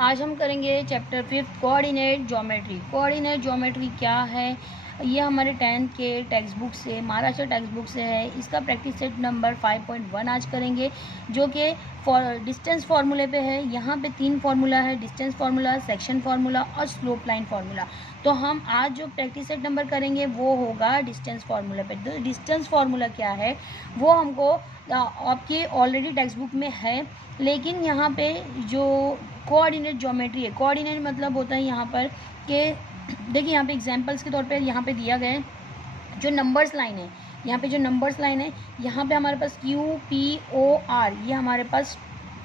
आज हम करेंगे chapter 5 coordinate geometry. Coordinate geometry क्या है, ये हमारे 10th के टेक्स्ट बुक से, महाराष्ट्र टेक्स्ट बुक से है। इसका प्रैक्टिस सेट नंबर 5.1 आज करेंगे, जो कि डिस्टेंस फार्मूले पे है। यहाँ पे 3 फार्मूला है, डिस्टेंस फार्मूला, सेक्शन फार्मूला और स्लोप लाइन फार्मूला। तो हम आज जो प्रैक्टिस सेट नंबर करेंगे वो होगा डिस्टेंस फार्मूला पे। तो डिस्टेंस फार्मूला क्या है वो हमको आपके ऑलरेडी टेक्स्ट बुक में है, लेकिन यहाँ पे जो कोऑर्डिनेट ज्योमेट्री है, कोऑर्डिनेट मतलब होता है यहाँ पर कि देखिए यहाँ पे एग्जांपल्स के तौर पे यहाँ पे दिया गया है जो नंबर्स लाइन है। यहाँ पे जो नंबर्स लाइन है, यहाँ पे हमारे पास QPOR ये हमारे पास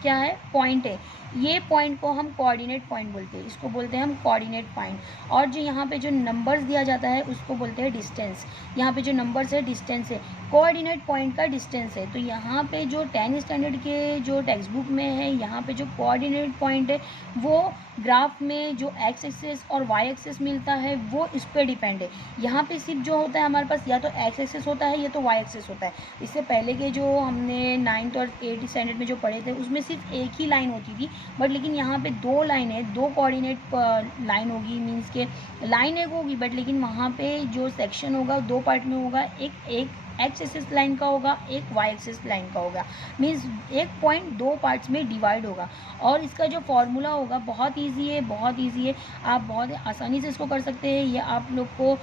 क्या है, पॉइंट है। ये पॉइंट को हम कोऑर्डिनेट पॉइंट बोलते हैं, इसको बोलते हैं हम कोऑर्डिनेट पॉइंट। और जो यहाँ पे जो नंबर्स दिया जाता है उसको बोलते हैं डिस्टेंस। यहाँ पे जो नंबर्स है डिस्टेंस है, कोऑर्डिनेट पॉइंट का डिस्टेंस है। तो यहाँ पे जो 10th स्टैंडर्ड के जो टेक्स्ट बुक में है, यहाँ पे जो कोऑर्डिनेट पॉइंट है वो ग्राफ में जो एक्स एक्सिस और वाई एक्सिस मिलता है वो इस पर डिपेंड है। यहाँ पे सिर्फ जो होता है हमारे पास या तो एक्स एक्सिस होता है या तो वाई एक्सिस होता है। इससे पहले के जो हमने 9th और 8th स्टैंडर्ड में जो पढ़े थे उसमें सिर्फ एक ही लाइन होती थी, बट लेकिन यहाँ पे 2 लाइन है, 2 कोऑर्डिनेट लाइन होगी। मीन्स के लाइन एक होगी बट लेकिन वहाँ पे जो सेक्शन होगा 2 पार्ट में होगा, एक एक्स एक्सिस लाइन का होगा, एक वाई एक्सिस लाइन का होगा। मीन्स एक पॉइंट 2 पार्ट्स में डिवाइड होगा। और इसका जो फॉर्मूला होगा बहुत इजी है, बहुत इजी है, आप बहुत आसानी से इसको कर सकते हैं। ये आप लोग को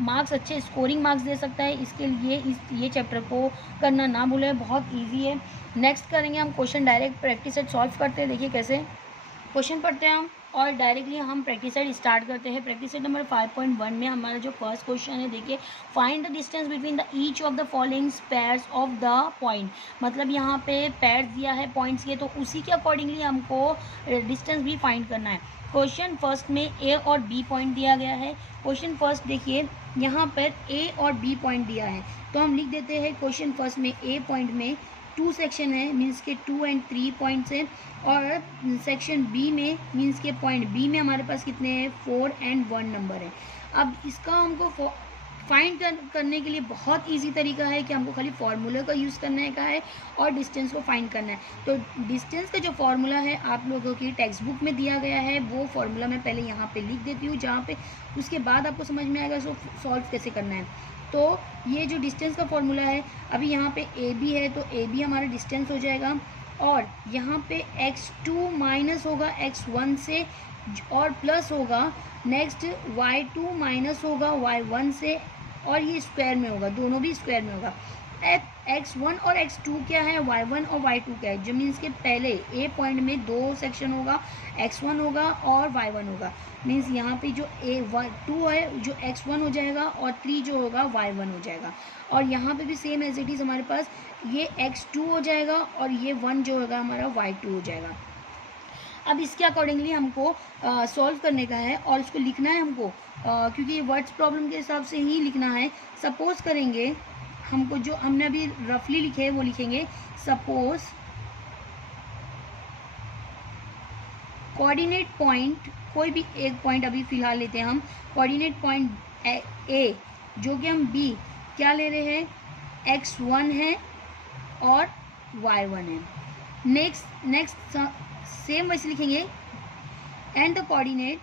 मार्क्स, अच्छे स्कोरिंग मार्क्स दे सकता है। इसके लिए ये चैप्टर को करना ना भूलें, बहुत ईजी है। नेक्स्ट करेंगे हम question, direct practice set solve करते हैं। देखिए कैसे क्वेश्चन पढ़ते हैं हम और डायरेक्टली हम प्रैक्टिस सेट स्टार्ट करते हैं। प्रैक्टिस सेट नंबर 5.1 में हमारा जो फर्स्ट क्वेश्चन है, देखिए find the distance between the each of the following pairs of the point. मतलब यहाँ पे पेयर्स दिया है पॉइंट्स के, तो उसी के अकॉर्डिंगली हमको डिस्टेंस भी फाइंड करना है। क्वेश्चन फर्स्ट में ए और बी पॉइंट दिया गया है। क्वेश्चन फर्स्ट देखिए यहाँ पर ए और बी पॉइंट दिया है, तो हम लिख देते हैं क्वेश्चन फर्स्ट में ए पॉइंट में 2 सेक्शन है, मीन्स के 2 और 3 पॉइंट्स हैं। और सेक्शन बी में मीन्स के पॉइंट बी में हमारे पास कितने हैं, 4 और 1 नंबर है। अब इसका हमको फाइंड करने के लिए बहुत इजी तरीका है कि हमको खाली फार्मूला का यूज़ करने का है और डिस्टेंस को फाइंड करना है। तो डिस्टेंस का जो फार्मूला है आप लोगों की टेक्स्ट बुक में दिया गया है, वो फार्मूला मैं पहले यहाँ पे लिख देती हूँ, जहाँ पे उसके बाद आपको समझ में आएगा इसको सॉल्व कैसे करना है। तो ये जो डिस्टेंस का फॉर्मूला है, अभी यहाँ पे ए बी है तो ए बी हमारा डिस्टेंस हो जाएगा। और यहाँ पे x2 माइनस होगा x1 से और प्लस होगा नेक्स्ट y2 माइनस होगा y1 से, और ये स्क्वायर में होगा, दोनों भी स्क्वायर में होगा। x1 और x2 क्या है, y1 और y2 क्या है, जो मीन्स के पहले ए पॉइंट में 2 सेक्शन होगा, x1 होगा और y1 होगा। मीन्स यहाँ पे जो a2 है जो x1 हो जाएगा और 3 जो होगा y1 हो जाएगा। और यहाँ पे भी सेम एज इट इज़ हमारे पास ये x2 हो जाएगा और ये 1 जो होगा हमारा y2 हो जाएगा। अब इसके अकॉर्डिंगली हमको सॉल्व करने का है और इसको लिखना है हमको, क्योंकि ये वर्ड्स प्रॉब्लम के हिसाब से ही लिखना है। सपोज करेंगे हमको, जो हमने अभी रफली लिखे हैं वो लिखेंगे। सपोज कोऑर्डिनेट पॉइंट, कोई भी एक पॉइंट अभी फिलहाल लेते हैं हम, कोऑर्डिनेट पॉइंट ए जो कि हम बी क्या ले रहे हैं, x1 है और y1 है। नेक्स्ट सेम वैसे लिखेंगे, and the coordinate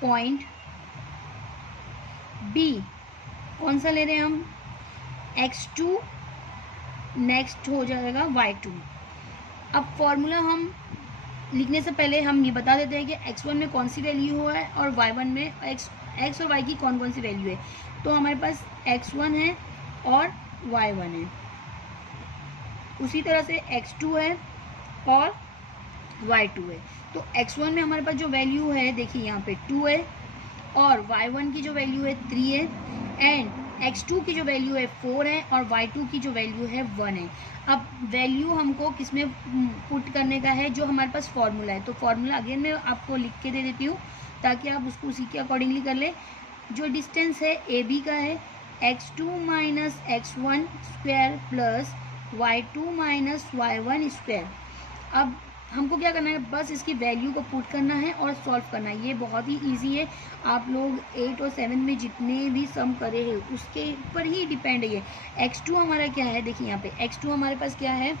point B कौन सा ले रहे हैं हम, x2, नेक्स्ट हो जाएगा y2। अब फॉर्मूला हम लिखने से पहले हम ये बता देते हैं कि x1 में कौन सी वैल्यू है और y1 में x और y की कौन कौन सी वैल्यू है। तो हमारे पास x1 है और y1 है, उसी तरह से x2 है और y2 है। तो x1 में हमारे पास जो वैल्यू है देखिए यहाँ पे 2 है और y1 की जो वैल्यू है 3 है, एंड x2 की जो वैल्यू है 4 है और y2 की जो वैल्यू है 1 है। अब वैल्यू हमको किस में पुट करने का है, जो हमारे पास फॉर्मूला है। तो फॉर्मूला अगेन मैं आपको लिख के दे देती हूँ ताकि आप उसको उसी के अकॉर्डिंगली कर लें। जो डिस्टेंस है ए बी का है x2 minus x1 square plus y2 minus y1 square. अब हमको क्या करना है, बस इसकी वैल्यू को पुट करना है और सॉल्व करना है। ये बहुत ही इजी है, आप लोग 8 और 7 में जितने भी सम करे हैं उसके ऊपर ही डिपेंड है ये। x2 हमारा क्या है, देखिए यहाँ पे x2 हमारे पास क्या है,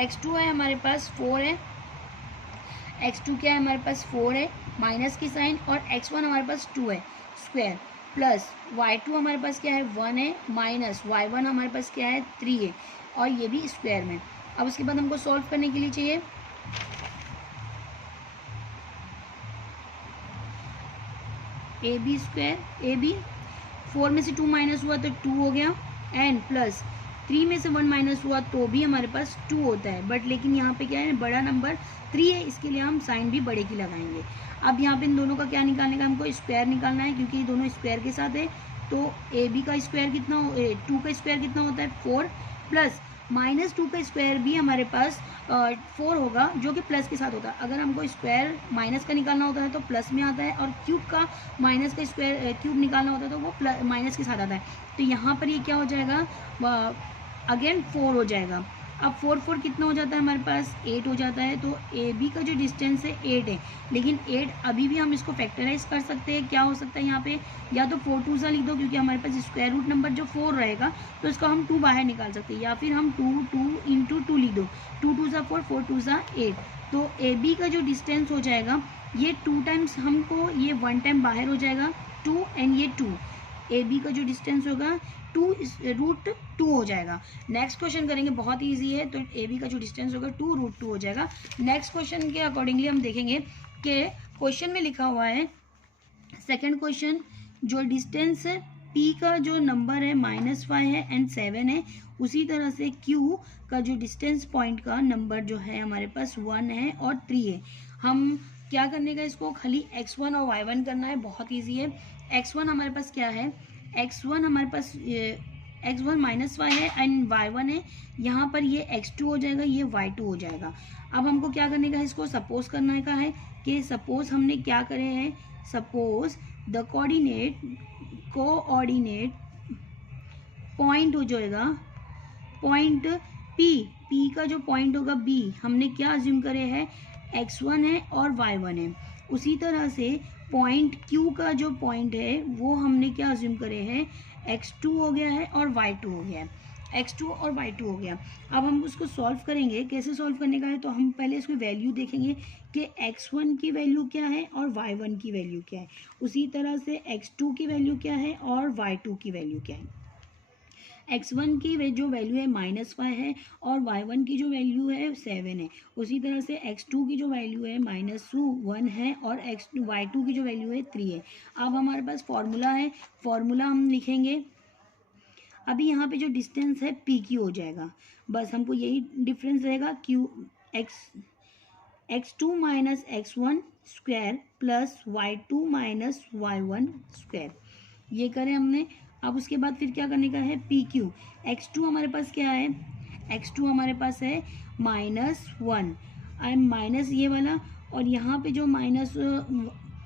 x2 है हमारे पास 4 है, x2 क्या है हमारे पास 4 है, माइनस की साइन, और x1 हमारे पास 2 है स्क्वायर, प्लस y2 हमारे पास क्या है 1 है, माइनस y1 हमारे पास क्या है 3 है, और ये भी स्क्वायर में। अब उसके बाद हमको सॉल्व करने के लिए चाहिए A B square, A B 4 में से 2 माइनस हुआ तो 2 हो गया, एंड प्लस 3 में से 1 माइनस हुआ तो भी हमारे पास 2 होता है, बट लेकिन यहाँ पे क्या है बड़ा नंबर 3 है, इसके लिए हम साइन भी बड़े की लगाएंगे। अब यहाँ पे इन दोनों का क्या निकालने का, हमको स्क्वायर निकालना है, क्योंकि ये दोनों स्क्वायर के साथ है। तो ए बी का स्क्वायर कितना 2 का स्क्वायर कितना होता है 4, प्लस -2 का स्क्वायर भी हमारे पास 4 होगा, जो कि प्लस के साथ होता है। अगर हमको स्क्वायर माइनस का निकालना होता है तो प्लस में आता है, और क्यूब का माइनस का स्क्वायर क्यूब निकालना होता है तो वो प्लस माइनस के साथ आता है। तो यहाँ पर ये क्या हो जाएगा, अगेन 4 हो जाएगा। अब 4 कितना हो जाता है हमारे पास 8 हो जाता है। तो ए बी का जो डिस्टेंस है 8 है, लेकिन 8 अभी भी हम इसको फैक्टराइज कर सकते हैं। क्या हो सकता है यहाँ पे, या तो 4 2 सा लिख दो, क्योंकि हमारे पास स्क्वायर रूट नंबर जो 4 रहेगा तो इसका हम 2 बाहर निकाल सकते हैं, या फिर हम 2 इंटू 2 लिख दो, 2 2 सा 4, 4 2 सा 8। तो ए बी का जो डिस्टेंस हो जाएगा ये 2 टाइम्स, हमको ये 1 टाइम बाहर हो जाएगा 2, एंड ये 2, ए बी का जो डिस्टेंस होगा 2√2 हो जाएगा। नेक्स्ट क्वेश्चन करेंगे, बहुत ईजी है। तो ए बी का जो डिस्टेंस होगा 2√2 हो जाएगा। नेक्स्ट क्वेश्चन के अकॉर्डिंगली हम देखेंगे कि क्वेश्चन में लिखा हुआ है, सेकंड क्वेश्चन, जो डिस्टेंस है पी का जो नंबर है -5 है एंड 7 है, उसी तरह से क्यू का जो डिस्टेंस पॉइंट का नंबर जो है हमारे पास 1 है और 3 है। हम क्या करने का, इसको खाली x1 और y1 करना है, बहुत ईजी है। x1 हमारे पास क्या है, x1 हमारे पास x1 -5 है एंड y1 है, यहाँ पर ये x2 हो जाएगा, ये y2 हो जाएगा। अब हमको क्या करने का है, इसको सपोज करने का है कि सपोज हमने क्या करे हैं, सपोज द कोऑर्डिनेट पॉइंट हो जाएगा, पॉइंट पी का जो पॉइंट होगा b, हमने क्या अज्यूम करे हैं x1 है और y1 है। उसी तरह से पॉइंट Q का जो पॉइंट है वो हमने क्या अज्यूम करे हैं, x2 हो गया है और y2 हो गया है, x2 और y2 हो गया। अब हम उसको सॉल्व करेंगे, कैसे सॉल्व करने का है, तो हम पहले इसको वैल्यू देखेंगे कि x1 की वैल्यू क्या है और y1 की वैल्यू क्या है, उसी तरह से x2 की वैल्यू क्या है और y2 की वैल्यू क्या है। x1 की जो वैल्यू है -5 है और y1 की जो वैल्यू है 7 है, उसी तरह से x2 की जो वैल्यू है -1 है और y2 की जो वैल्यू है 3 है। अब हमारे पास फॉर्मूला है, फॉर्मूला हम लिखेंगे। अभी यहाँ पे जो डिस्टेंस है PQ हो जाएगा, बस हमको यही डिफरेंस रहेगा, x2 minus x1 square plus y2 minus y1 square, ये करें हमने। अब उसके बाद फिर क्या करने का है, PQ, x2 हमारे पास क्या है, x2 हमारे पास है -1 एंड माइनस ये वाला, और यहाँ पे जो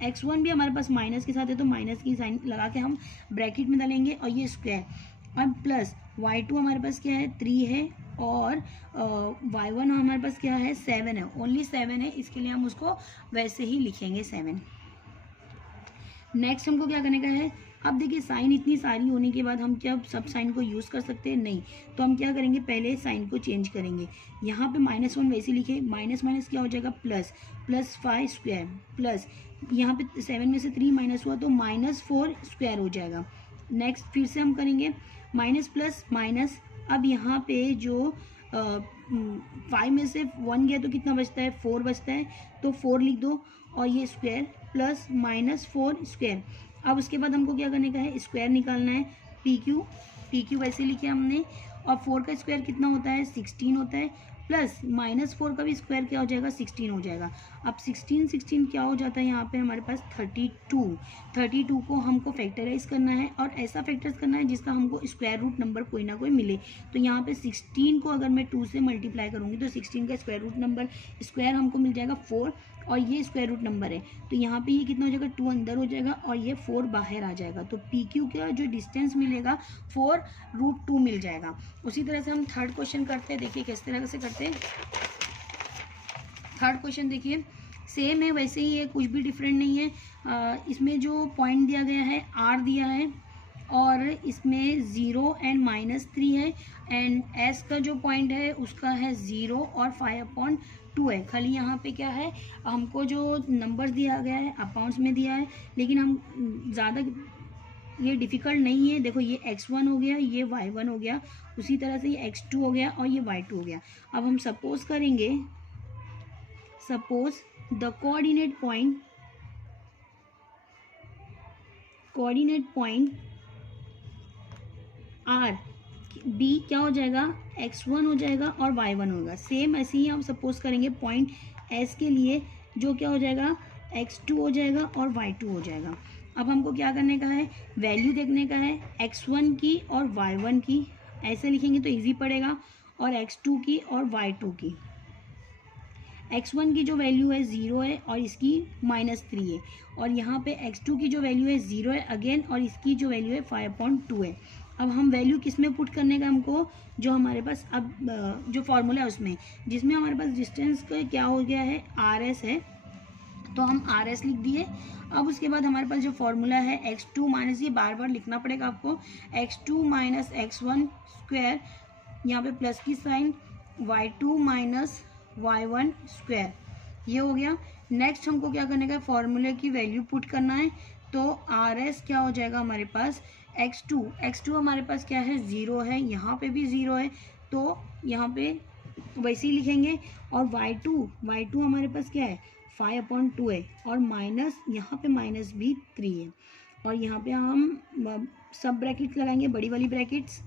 x1 भी हमारे पास माइनस के साथ है तो माइनस की साइन लगा के हम ब्रैकेट में डालेंगे, और ये स्क्वायर, और प्लस y2 हमारे पास क्या है 3 है, और y1 हमारे पास क्या है 7 है, ओनली 7 है, इसके लिए हम उसको वैसे ही लिखेंगे 7। नेक्स्ट हमको क्या करने का है, अब देखिए साइन इतनी सारी होने के बाद हम क्या सब साइन को यूज़ कर सकते हैं, नहीं, तो हम क्या करेंगे, पहले साइन को चेंज करेंगे। यहाँ पे -1 वैसे लिखे, माइनस माइनस क्या हो जाएगा +5 स्क्वायर, प्लस यहाँ पे 7 में से 3 माइनस हुआ तो -4 स्क्वायर हो जाएगा। नेक्स्ट फिर से हम करेंगे माइनस प्लस माइनस, अब यहाँ पे जो 5 में से 1 गया तो कितना बचता है 4 बचता है, तो 4 लिख दो, और ये स्क्वायर प्लस -4 स्क्वायर। अब उसके बाद हमको क्या करने का है, स्क्वायर निकालना है, PQ वैसे लिखे हमने, और 4 का स्क्वायर कितना होता है 16 होता है, प्लस -4 का भी स्क्वायर क्या हो जाएगा 16 हो जाएगा। अब 16 क्या हो जाता है यहाँ पे हमारे पास 32 को हमको फैक्टराइज करना है, और ऐसा फैक्टराइज करना है जिसका हमको स्क्वायर रूट नंबर कोई ना कोई मिले। तो यहाँ पे 16 को अगर मैं 2 से मल्टीप्लाई करूँगी तो 16 का स्क्वायर रूट नंबर स्क्वायर हमको मिल जाएगा 4, और ये स्क्वायर रूट नंबर है, तो यहाँ पे ये कितना हो जाएगा 2 अंदर हो जाएगा और ये 4 बाहर आ जाएगा, तो PQ का जो डिस्टेंस मिलेगा 4√2 मिल जाएगा। उसी तरह से हम थर्ड क्वेश्चन करते हैं, देखिए किस तरह से करते हैं। थर्ड क्वेश्चन देखिए सेम है, वैसे ही है, कुछ भी डिफरेंट नहीं है। इसमें जो पॉइंट दिया गया है R दिया है, और इसमें 0 एंड -3 है, एंड s का जो पॉइंट है उसका है 0 और 5/2 है। खाली यहाँ पे क्या है, हमको जो नंबर्स दिया गया है अपाउंट्स में दिया है, लेकिन हम ज़्यादा ये डिफ़िकल्ट नहीं है। देखो ये x1 हो गया, ये y1 हो गया, उसी तरह से ये x2 हो गया और ये y2 हो गया। अब हम सपोज करेंगे, suppose the coordinate point R B क्या हो जाएगा, x1 हो जाएगा और y1 होगा। सेम ऐसे ही हम सपोज करेंगे पॉइंट s के लिए, जो क्या हो जाएगा, x2 हो जाएगा और y2 हो जाएगा। अब हमको क्या करने का है, वैल्यू देखने का है x1 की और y1 की, ऐसे लिखेंगे तो इजी पड़ेगा, और x2 की और y2 की। x1 की जो वैल्यू है 0 है और इसकी -3 है, और यहाँ पे x2 की जो वैल्यू है 0 है अगेन, और इसकी जो वैल्यू है 5/2 है। अब हम वैल्यू किस में पुट करने का हमको, जो हमारे पास अब जो फॉर्मूला है उसमें, जिसमें हमारे पास डिस्टेंस का क्या हो गया है, RS है, तो हम RS लिख दिए। अब उसके बाद हमारे पास जो फॉर्मूला है x2 माइनस, ये बार बार लिखना पड़ेगा आपको, x2 माइनस x1 स्क्वायर, यहाँ पे प्लस की sign, y2 minus y1 square, ये हो गया। नेक्स्ट हमको क्या करने का, फॉर्मूले की वैल्यू पुट करना है, तो RS क्या हो जाएगा हमारे पास, x2 हमारे पास क्या है, 0 है, यहाँ पे भी 0 है, तो यहाँ पे वैसे ही लिखेंगे, और y2 हमारे पास क्या है, 5/2 है, और माइनस यहाँ पे माइनस भी 3 है, और यहाँ पे हम सब ब्रैकेट्स लगाएंगे, बड़ी वाली ब्रैकेट्स।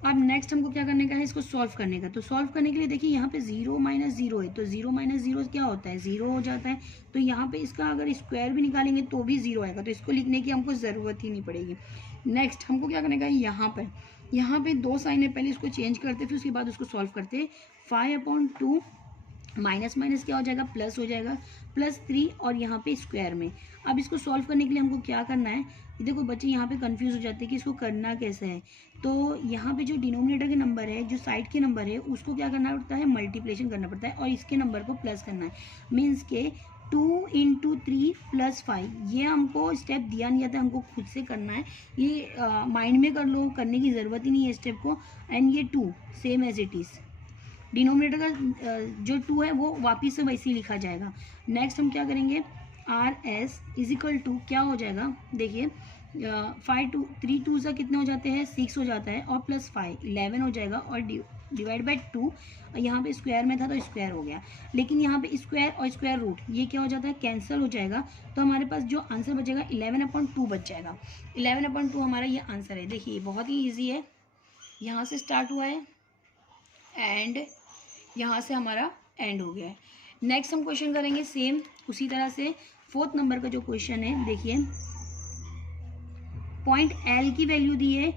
अब नेक्स्ट हमको क्या करने का है, इसको सॉल्व करने का। तो सॉल्व करने के लिए देखिए यहाँ पे 0 - 0 है, तो 0 - 0 क्या होता है, 0 हो जाता है। तो यहाँ पे इसका अगर स्क्वायर भी निकालेंगे तो भी 0 आएगा, तो इसको लिखने की हमको ज़रूरत ही नहीं पड़ेगी। नेक्स्ट हमको क्या करने का है, यहाँ पे 2 साइन है, पहले इसको चेंज करते फिर उसके बाद उसको सॉल्व करते। 5/2 माइनस माइनस क्या हो जाएगा, प्लस हो जाएगा, +3, और यहाँ पे स्क्वायर में। अब इसको सॉल्व करने के लिए हमको क्या करना है, देखो बच्चे यहाँ पे कंफ्यूज हो जाते हैं कि इसको करना कैसे है। तो यहाँ पे जो डिनोमिनेटर के नंबर है, जो साइड के नंबर है, उसको क्या करना पड़ता है, मल्टीप्लिकेशन करना पड़ता है, और इसके नंबर को प्लस करना है। मीन्स के 2 × 3 + 5, ये हमको स्टेप दिया नहीं जाता, हमको खुद से करना है। ये माइंड में कर लो, करने की ज़रूरत ही नहीं है स्टेप को। एंड ये 2 same as it is, denominator का जो 2 है वो वापिस से वैसे ही लिखा जाएगा। नेक्स्ट हम क्या करेंगे, RS = क्या हो जाएगा, देखिए 3 2 से कितने हो जाते हैं, 6 हो जाता है, और +5 11 हो जाएगा, और डिवाइड बाई 2, यहाँ पे स्क्वायर में था तो स्क्वायर हो गया, लेकिन यहाँ पे स्क्वायर और स्क्वायर रूट ये क्या हो जाता है, कैंसिल हो जाएगा। तो हमारे पास जो आंसर बचेगा 11/2 बच जाएगा। 11/2 हमारा ये आंसर है। देखिए बहुत ही ईजी है, यहाँ से स्टार्ट हुआ है एंड यहाँ से हमारा एंड हो गया है। नेक्स्ट हम क्वेश्चन करेंगे सेम उसी तरह से। 4th नंबर का जो क्वेश्चन है, देखिए पॉइंट L की वैल्यू दी है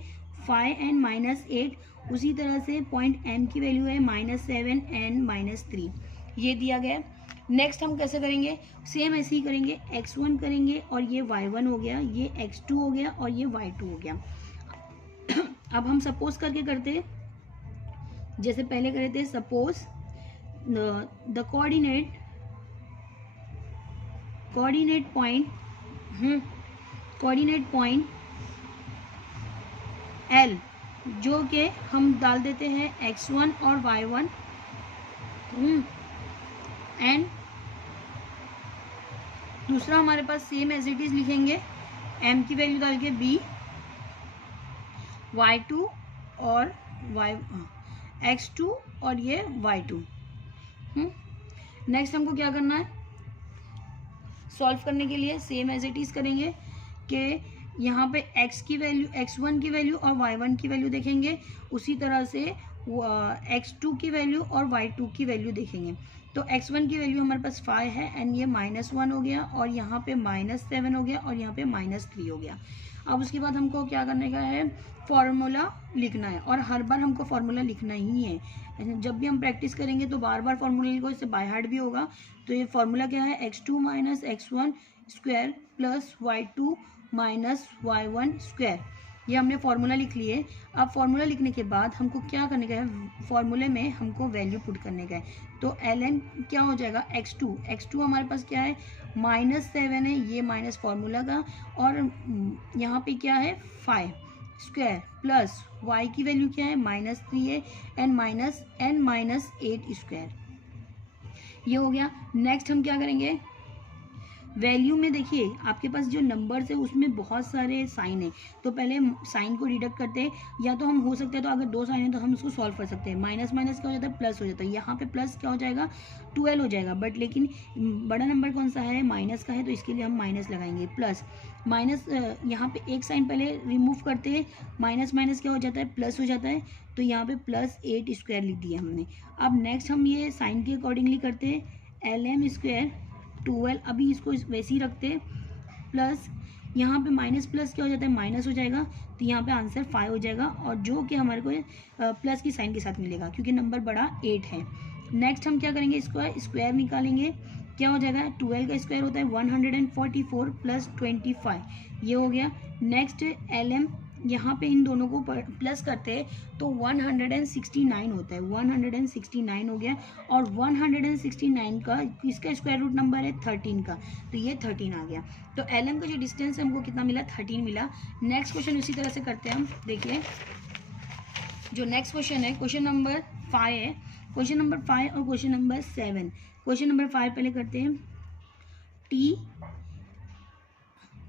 5 एंड -8, उसी तरह से पॉइंट M की वैल्यू है -7 एंड -3, ये दिया गया है। नेक्स्ट हम कैसे करेंगे, सेम ऐसे ही करेंगे, x1 करेंगे और ये y1 हो गया, ये x2 हो गया और ये y2 हो गया। अब हम सपोज करके करते, जैसे पहले करे थे, suppose the coordinate point L, जो कि हम डाल देते हैं x1 और y1, एंड दूसरा हमारे पास सेम एज इट इज लिखेंगे, m की वैल्यू डाल के b, y2 और x2 और ये y2। नेक्स्ट हमको क्या करना है, सॉल्व करने के लिए सेम एज इट इज करेंगे कि यहाँ पे x की वैल्यू, x1 की वैल्यू और y1 की वैल्यू देखेंगे, उसी तरह से x2 की वैल्यू और y2 की वैल्यू देखेंगे। तो x1 की वैल्यू हमारे पास 5 है एंड ये -1 हो गया, और यहाँ पे -7 हो गया, और यहाँ पे -3 हो गया। अब उसके बाद हमको क्या करने का है, फॉर्मूला लिखना है, और हर बार हमको फॉर्मूला लिखना ही है। जब भी हम प्रैक्टिस करेंगे तो बार बार फॉर्मूला लिखो, इससे बाय हार्ट भी होगा। तो ये फॉर्मूला क्या है, x2 - x1 square plus y2 - y1 square, ये हमने फॉर्मूला लिख लिए। अब फॉर्मूला लिखने के बाद हमको क्या करने का है, फॉर्मूले में हमको वैल्यू पुट करने का है। तो ln क्या हो जाएगा x2 हमारे पास क्या है -7 है, ये माइनस फार्मूला का, और यहाँ पे क्या है 5 स्क्वायर प्लस y की वैल्यू क्या है -3 है n माइनस 8 स्क्वायर, ये हो गया। नेक्स्ट हम क्या करेंगे, वैल्यू में देखिए आपके पास जो नंबर्स है उसमें बहुत सारे साइन है, तो पहले साइन को डिडक्ट करते हैं, या तो हम हो सकते हैं तो अगर 2 साइन है तो हम उसको सॉल्व कर सकते हैं। माइनस माइनस क्या हो जाता है प्लस हो जाता है, यहाँ पे प्लस क्या हो जाएगा 12 हो जाएगा, बट लेकिन बड़ा नंबर कौन सा है माइनस का है, तो इसके लिए हम माइनस लगाएंगे। प्लस माइनस यहाँ पे एक साइन पहले रिमूव करते हैं, माइनस माइनस क्या हो जाता है प्लस हो जाता है, तो यहाँ पे +8 स्क्वायर लिख दिया हमने। अब नेक्स्ट हम ये साइन के अकॉर्डिंगली करते हैं, lm स्क्वायर 12, अभी इसको वैसे ही रखते हैं, प्लस यहाँ पे माइनस प्लस क्या हो जाता है माइनस हो जाएगा, तो यहाँ पे आंसर 5 हो जाएगा, और जो कि हमारे को प्लस की साइन के साथ मिलेगा क्योंकि नंबर बड़ा 8 है। नेक्स्ट हम क्या करेंगे, स्क्वायर निकालेंगे, क्या हो जाएगा 12 का स्क्वायर होता है 144 प्लस 25, ये हो गया। नेक्स्ट lm, यहाँ पे इन दोनों को प्लस करते हैं तो 169 होता है, 169 हो गया, और 169 का इसका स्क्वायर रूट नंबर है 13 का, तो ये 13 आ गया। तो lm का जो डिस्टेंस है हमको कितना मिला 13 मिला। नेक्स्ट क्वेश्चन उसी तरह से करते हैं हम, देखिए जो नेक्स्ट क्वेश्चन है क्वेश्चन नंबर 5 है, क्वेश्चन नंबर 5 और क्वेश्चन नंबर 7। क्वेश्चन नंबर 5 पहले करते हैं, t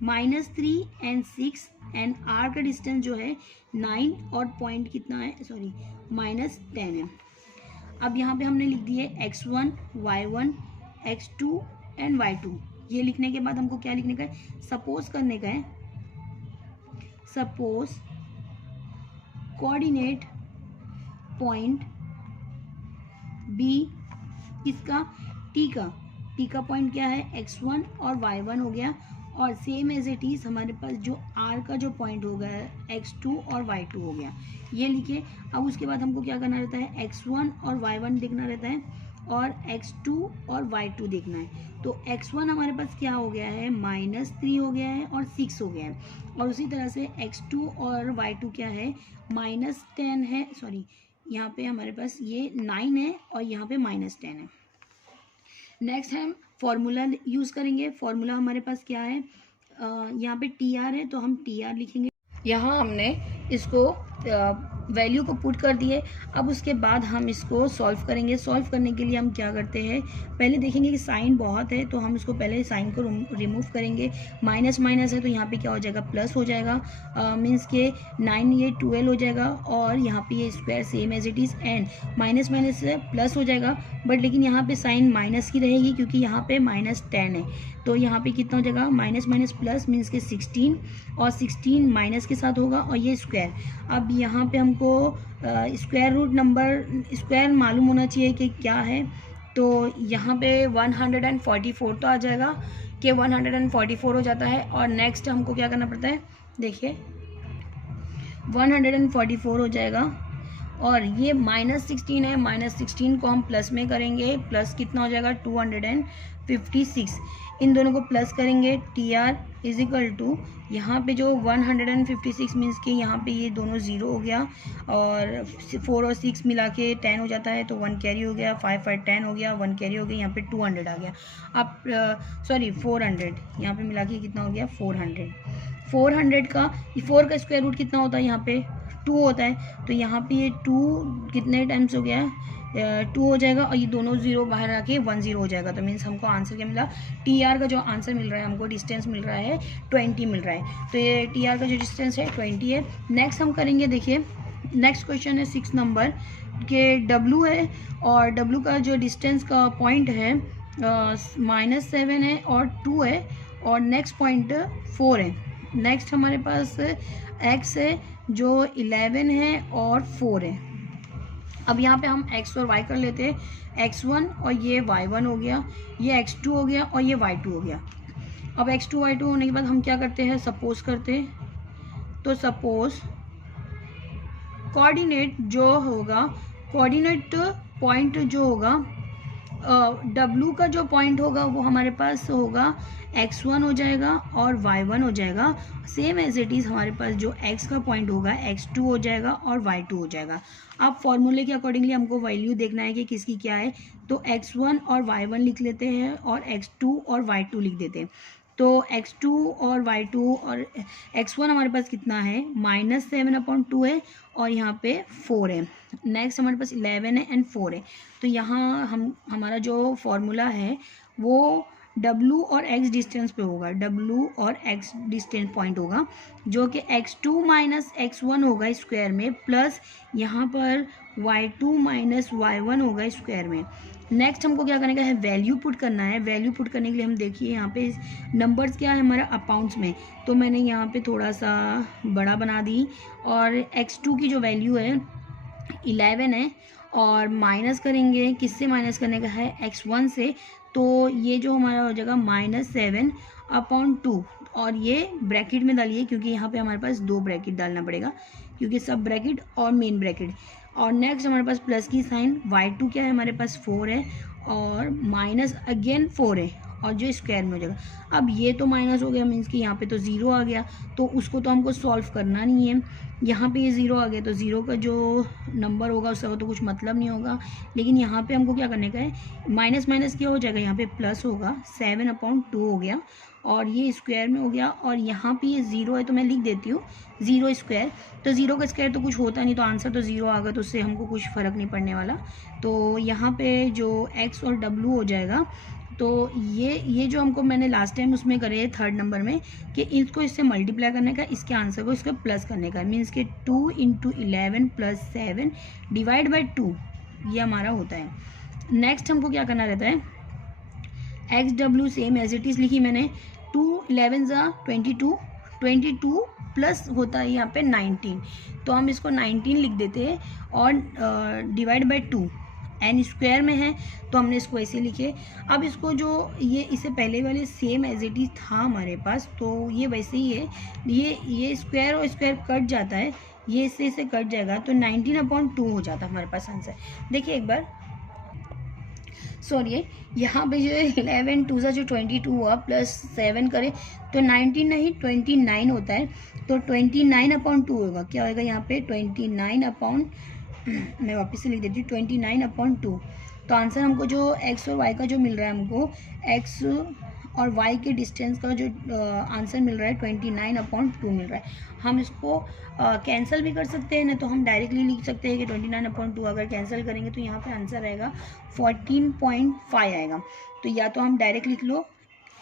-3 and 6 एंड r का डिस्टेंस जो है 9 और पॉइंट कितना है -10 है। अब यहाँ पे हमने लिख दिए x1 y1 x2 and y2। ये लिखने के बाद हमको क्या लिखने का है, सपोज करने का है, सपोज कोऑर्डिनेट पॉइंट b किसका t का पॉइंट क्या है x1 और y1 हो गया, और सेम एज इट इज़ हमारे पास जो r का जो पॉइंट हो गया है x2 और y2 हो गया, ये लिखे। अब उसके बाद हमको क्या करना रहता है, x1 और y1 देखना रहता है, और x2 और y2 देखना है। तो x1 हमारे पास क्या हो गया है -3 हो गया है और 6 हो गया है, और उसी तरह से x2 और y2 क्या है -10 है, सॉरी यहाँ पे हमारे पास ये 9 है और यहाँ पे -10 है। नेक्स्ट हम फॉर्मूला यूज़ करेंगे, फॉर्मूला हमारे पास क्या है, यहाँ पे TR है तो हम TR लिखेंगे। यहाँ हमने इसको वैल्यू को पुट कर दिए। अब उसके बाद हम इसको सॉल्व करेंगे। सॉल्व करने के लिए हम क्या करते हैं, पहले देखेंगे कि साइन बहुत है तो हम इसको पहले साइन को रिमूव करेंगे। माइनस माइनस है तो यहाँ पे क्या हो जाएगा प्लस हो जाएगा, मीन्स के 9 ये 12 हो जाएगा, और यहाँ पे ये square same as it is, and minus minus से प्लस हो जाएगा, बट लेकिन यहाँ पे साइन माइनस की रहेगी क्योंकि यहाँ पे -10 है, तो यहाँ पे कितना हो जाएगा माइनस माइनस प्लस मीन्स के 16, और 16 माइनस के साथ होगा, और ये स्क्वायर। अब यहाँ पे हमको स्क्वायर रूट नंबर स्क्वायर मालूम होना चाहिए कि क्या है, तो यहाँ पे 144 तो आ जाएगा कि 144 हो जाता है। और नेक्स्ट हमको क्या करना पड़ता है, देखिए 144 हो जाएगा, और ये -16 है, -16 को हम प्लस में करेंगे, प्लस कितना हो जाएगा 256। इन दोनों को प्लस करेंगे, TR इज इक्वल टू यहाँ पे जो 156 मीन्स के यहाँ पे ये दोनों ज़ीरो हो गया, और 4 और 6 मिला के 10 हो जाता है, तो 1 कैरी हो गया, 5 5 10 हो गया, 1 कैरी हो गया, यहाँ पे 200 आ गया। अब सॉरी 400, यहाँ पे मिला के कितना हो गया 400 का 4 का स्क्वायर रूट कितना होता है, यहाँ पे 2 होता है, तो यहाँ पे ये 2 कितने टाइम्स हो गया 2 हो जाएगा, और ये दोनों जीरो बाहर आके 10 हो जाएगा, तो मीन्स हमको आंसर क्या मिला, TR का जो आंसर मिल रहा है हमको डिस्टेंस मिल रहा है 20 मिल रहा है, तो ये TR का जो डिस्टेंस है 20 है। नेक्स्ट हम करेंगे, देखिए नेक्स्ट क्वेश्चन है 6 नंबर के, W है और W का जो डिस्टेंस का पॉइंट है -7 है और 2 है, और नेक्स्ट पॉइंट 4 है। नेक्स्ट हमारे पास X है जो 11 है और 4 है। अब यहाँ पे हम x और y कर लेते हैं, x1 और ये y1 हो गया, ये x2 हो गया और ये y2 हो गया। अब x2 y2 होने के बाद हम क्या करते हैं, सपोज करते हैं, तो सपोज कोऑर्डिनेट जो होगा, कोऑर्डिनेट पॉइंट जो होगा W का जो पॉइंट होगा वो हमारे पास होगा x1 हो जाएगा और y1 हो जाएगा। सेम एज इट इज़ हमारे पास जो x का पॉइंट होगा x2 हो जाएगा और y2 हो जाएगा। अब फॉर्मूले के अकॉर्डिंगली हमको वैल्यू देखना है कि किसकी क्या है, तो x1 और y1 लिख लेते हैं और x2 और y2 लिख देते हैं। तो x2 और y2 और x1 हमारे पास कितना है, -7/2 है और यहाँ पे 4 है। नेक्स्ट हमारे पास 11 है एंड 4 है। तो यहाँ हमारा जो फॉर्मूला है वो W और X डिस्टेंस पे होगा, W और X डिस्टेंस पॉइंट होगा, जो कि x2 - x1 होगा स्क्वायर में, प्लस यहाँ पर y2 - y1 होगा स्क्वायर में। नेक्स्ट हमको क्या करने का है, वैल्यू पुट करना है। वैल्यू पुट करने के लिए हम देखिए यहाँ पे नंबर्स क्या है हमारा अपाउंट्स में, तो मैंने यहाँ पे थोड़ा सा बड़ा बना दी और x2 की जो वैल्यू है 11 है और माइनस करेंगे, किससे माइनस करने का है, x1 से, तो ये जो हमारा हो जाएगा -7/2 और ये ब्रैकेट में डालिए क्योंकि यहाँ पे हमारे पास 2 ब्रैकेट डालना पड़ेगा क्योंकि सब ब्रैकेट और मेन ब्रैकेट। और नेक्स्ट हमारे पास प्लस की साइन, y2 क्या है हमारे पास 4 है और माइनस अगेन 4 है और जो स्क्वायर में हो जाएगा। अब ये तो माइनस हो गया, मीन्स कि यहाँ पे तो ज़ीरो आ गया, तो उसको तो हमको सॉल्व करना नहीं है। यहाँ पे ये ज़ीरो आ गया तो ज़ीरो का जो नंबर होगा उसका तो कुछ मतलब नहीं होगा, लेकिन यहाँ पे हमको क्या करने का है, माइनस माइनस क्या हो जाएगा, यहाँ पे प्लस होगा, 7/2 हो गया और ये स्क्वायर में हो गया और यहाँ पे ये ज़ीरो है तो मैं लिख देती हूँ ज़ीरो स्क्वायर। तो ज़ीरो का स्क्वायर तो कुछ होता नहीं, तो आंसर तो ज़ीरो आ गया, तो उससे हमको कुछ फ़र्क नहीं पड़ने वाला। तो यहाँ पे जो x और w हो जाएगा, तो ये जो हमको मैंने लास्ट टाइम उसमें करे 3rd नंबर में कि इसको इससे मल्टीप्लाई करने का, इसके आंसर को इसका प्लस करने का, मीन्स कि 2 × 11 + 7 / 2 ये हमारा होता है। नेक्स्ट हमको क्या करना रहता है, X W same as it is लिखी मैंने, 2 11 22, 22 प्लस होता है यहाँ पे 19, तो हम इसको 19 लिख देते हैं और / 2 एन स्क्वायर में है तो हमने इसको ऐसे लिखे। अब इसको जो ये इससे पहले वाले सेम एज इट इज़ था हमारे पास, तो ये वैसे ही है, ये स्क्वायर और स्क्वायर कट जाता है, ये इससे कट जाएगा तो 19/2 हो जाता है हमारे पास आंसर। देखिए एक बार, सॉरी यहाँ पे जो 11 2 जो 22 हुआ प्लस 7 करें तो 19 नहीं 29 होता है, तो 29/2 होगा, क्या होगा यहाँ पे 29 मैं वापस से लिख देती हूँ 29/2। तो आंसर हमको जो x और y का जो मिल रहा है, हमको x और y के डिस्टेंस का जो आंसर मिल रहा है 29/2 मिल रहा है। हम इसको कैंसिल भी कर सकते हैं, ना तो हम डायरेक्टली लिख सकते हैं कि 29/2 अगर कैंसिल करेंगे तो यहाँ पे आंसर आएगा 14.5 आएगा। तो या तो हम डायरेक्ट लिख लो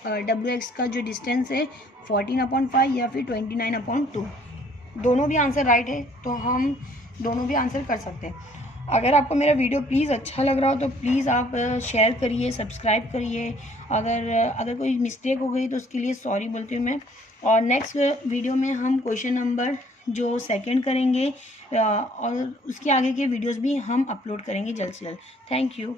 WX का जो डिस्टेंस है 14/5 या फिर 29/2, दोनों भी आंसर राइट है, तो हम दोनों भी आंसर कर सकते हैं। अगर आपको मेरा वीडियो प्लीज़ अच्छा लग रहा हो तो प्लीज़ आप शेयर करिए, सब्सक्राइब करिए। अगर कोई मिस्टेक हो गई तो उसके लिए सॉरी बोलती हूँ मैं। और नेक्स्ट वीडियो में हम क्वेश्चन नंबर जो 2 करेंगे और उसके आगे के वीडियोस भी हम अपलोड करेंगे जल्द से जल्द। Thank you.